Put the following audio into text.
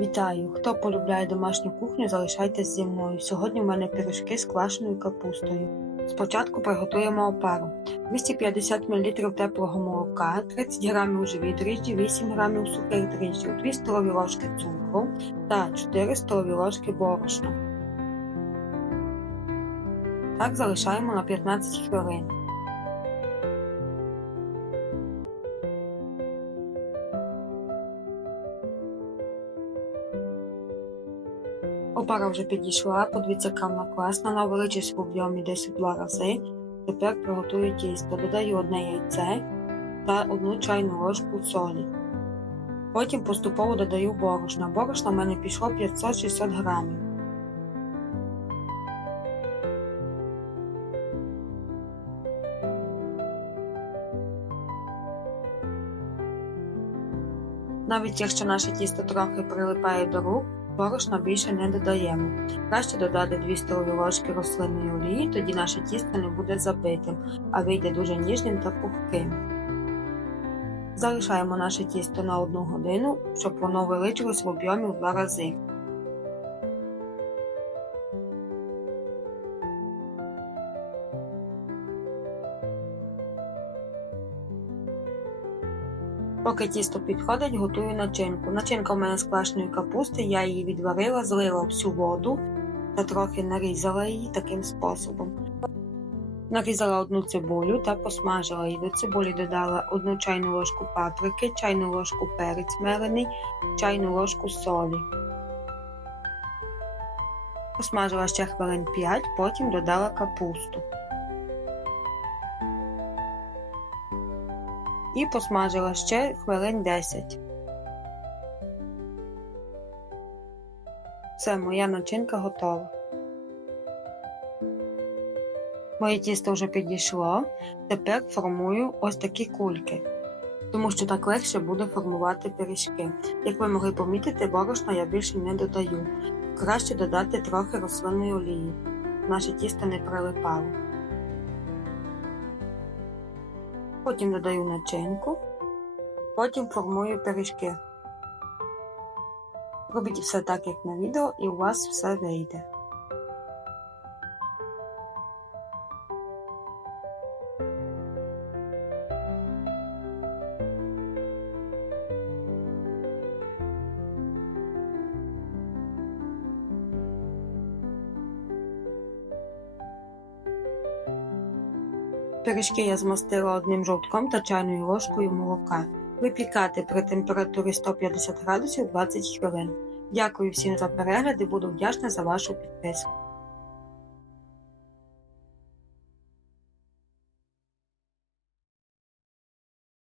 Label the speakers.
Speaker 1: Вітаю! Хто полюбляє домашню кухню, залишайтесь зі мною. Сьогодні в мене пиріжки з квашеною капустою. Спочатку приготуємо опару. 250 мл теплого молока, 30 г живі дріжджі, 8 г сухих дріжджів, 2 столові ложки цукру та 4 столові ложки борошна. Так залишаємо на 15 хвилин. Опара вже підійшла, подивіться, яка вона класна, вона увеличилась в об'ємі десь у два рази. Тепер приготую тісто. Додаю одне яйце та одну чайну ложку солі. Потім поступово додаю борошна. Борошна в мене пішло 500-600 грамів. Навіть якщо наше тісто трохи прилипає до рук, борошна більше не додаємо. Краще додати 2 столові ложки рослинної олії, тоді наше тісто не буде забитим, а вийде дуже ніжним та пухким. Залишаємо наше тісто на 1 годину, щоб воно величилось в об'ємі в 2 рази. Поки тісто підходить, готую начинку. Начинка в мене з квашеної капусти, я її відварила, злила всю воду та трохи нарізала її таким способом. Нарізала одну цибулю та посмажила її. До цибулі додала одну чайну ложку паприки, чайну ложку перець мелений, чайну ложку солі. Посмажила ще хвилин 5, потім додала капусту. І посмажила ще хвилин 10. Все, моя начинка готова. Моє тісто вже підійшло. Тепер формую ось такі кульки, тому що так легше буде формувати пиріжки. Як ви могли помітити, борошна я більше не додаю. Краще додати трохи рослинної олії. Наше тісто не прилипало. Потім додаю начинку, потім формую пиріжки. Робіть все так, як на відео, і у вас все вийде. Пиріжки я змастила одним жовтком та чайною ложкою молока. Випікати при температурі 150 градусів 20 хвилин. Дякую всім за перегляд і буду вдячна за вашу підписку.